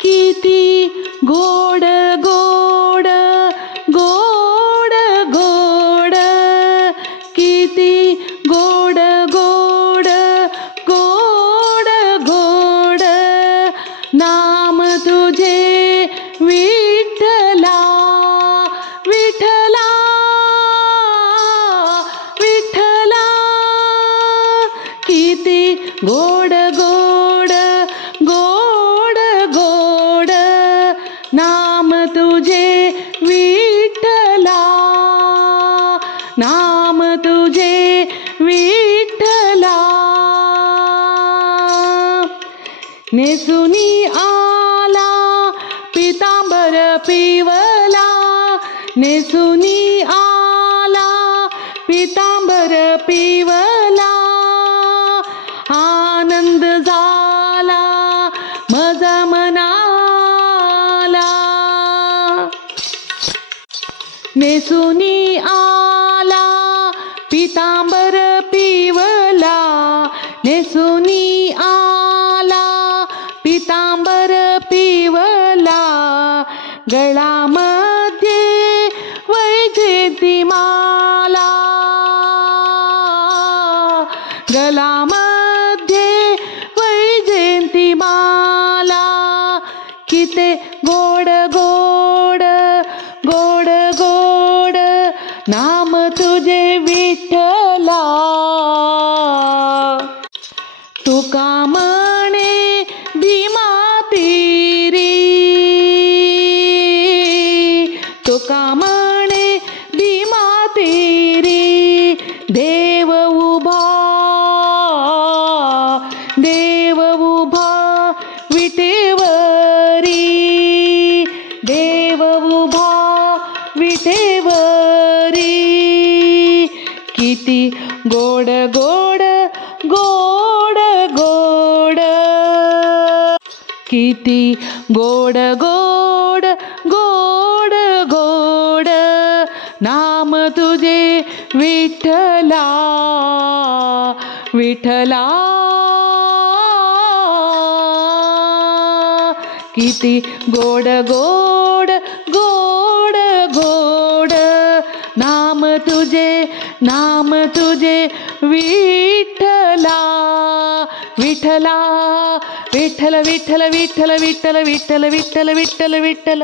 किती गोड गोड गोड गोड किती गोड गोड गोड गोड नाम तुझे विठ्ठला विठ्ठला विठ्ठला किती गोड गोड गोड गोड नाम तुझे विठ्ठला नाम तुझे विठ्ठला नेसुनी आला पितांबर पिवला नेसुनी आला पितांबर पिवला आनंद झाला मज मनाला नेसुनी आला पितांबर पिवला नेसुनी आला पितांबर पिवला गळामध्ये वैजयंती माला गळामध्ये वैजयंती माला किती गोड गोड गोड गोड नाम तुझे विठ्ठला तुका म्हणे भीमा तेरी तुका म्हणे भीमा तेरी देव उभा विटेवरी देव उभा विटेवरी किती गोड गोड गोड गोड किती गोड गोड गोड गोड नाम तुझे विठ्ठला विठ्ठला किती गोड गोड गोड गोड नाम तुझे विठ्ठला विठ्ठला विठ्ठल विठ्ठल विठ्ठल विठ्ठल विठ्ठल विठ्ठल विठ्ठल विठ्ठल